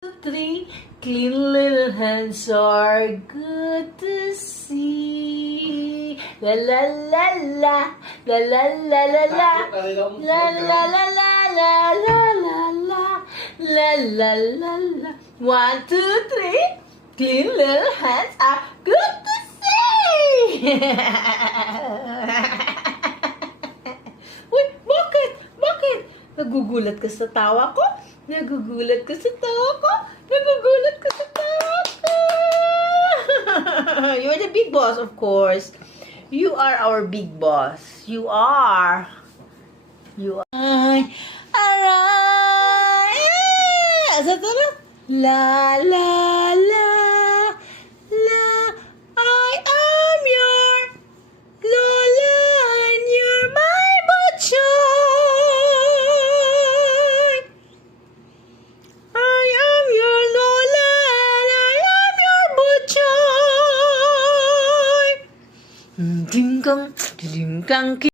Three clean little hands are good to see. La la la la la la la la la la la la la la la la la la la. 1, 2, 3. Clean little hands are good to see. Uy, bakit? Bakit? Nagugulat ka sa tawa ko? Nagugulat ka sa tawa ko? Nagugulat ka sa tawa ko? You're the big boss, of course. You are our big boss. You are. You are. Ay, aray! Asa to na? La, la, la, la. I am your Lola and you're my butchoy. I am your Lola and I am your butchoy. Ding kang,